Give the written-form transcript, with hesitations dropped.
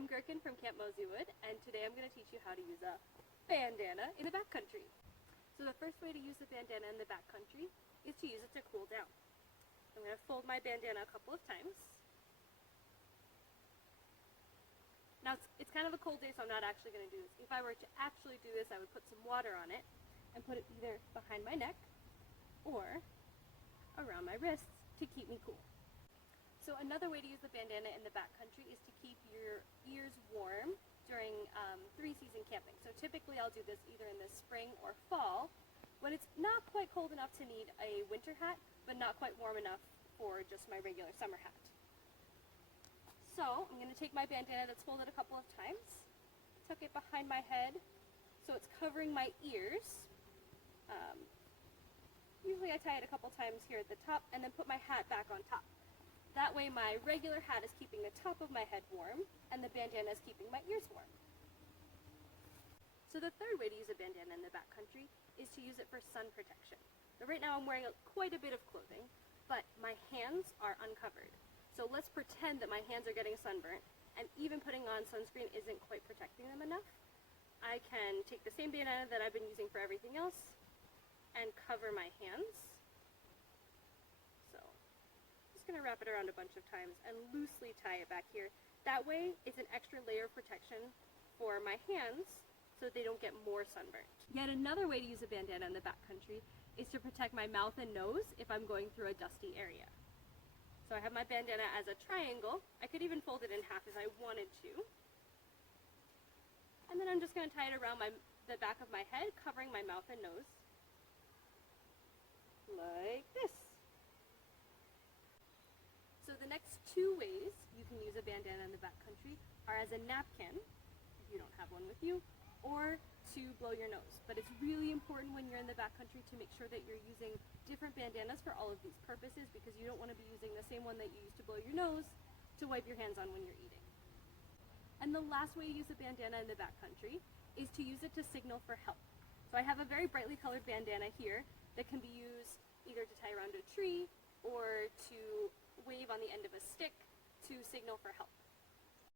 I'm Gherkin from Camp Moseywood, and today I'm going to teach you how to use a bandana in the backcountry. So the first way to use the bandana in the backcountry is to use it to cool down. I'm going to fold my bandana a couple of times. Now it's kind of a cold day, so I'm not actually going to do this. If I were to actually do this, I would put some water on it and put it either behind my neck or around my wrists to keep me cool. So another way to use the bandana in the backcountry is to keep your ears warm during three-season camping. So typically I'll do this either in the spring or fall when it's not quite cold enough to need a winter hat, but not quite warm enough for just my regular summer hat. So I'm going to take my bandana that's folded a couple of times, tuck it behind my head so it's covering my ears. Usually I tie it a couple times here at the top and then put my hat back on top. That way my regular hat is keeping the top of my head warm and the bandana is keeping my ears warm. So the third way to use a bandana in the backcountry is to use it for sun protection. So right now I'm wearing quite a bit of clothing, but my hands are uncovered. So let's pretend that my hands are getting sunburnt and even putting on sunscreen isn't quite protecting them enough. I can take the same bandana that I've been using for everything else and cover my hands. So I'm just going to wrap it around a bunch of times and loosely tie it back here. That way it's an extra layer of protection for my hands so that they don't get more sunburnt. Yet another way to use a bandana in the backcountry is to protect my mouth and nose if I'm going through a dusty area. So I have my bandana as a triangle. I could even fold it in half if I wanted to. And then I'm just going to tie it around the back of my head, covering my mouth and nose. Like this. So the next two ways you can use a bandana in the backcountry are as a napkin, if you don't have one with you, or to blow your nose. But it's really important when you're in the backcountry to make sure that you're using different bandanas for all of these purposes, because you don't want to be using the same one that you use to blow your nose to wipe your hands on when you're eating. And the last way to use a bandana in the backcountry is to use it to signal for help. So I have a very brightly colored bandana here that can be used either to tie around a tree or to wave on the end of a stick to signal for help.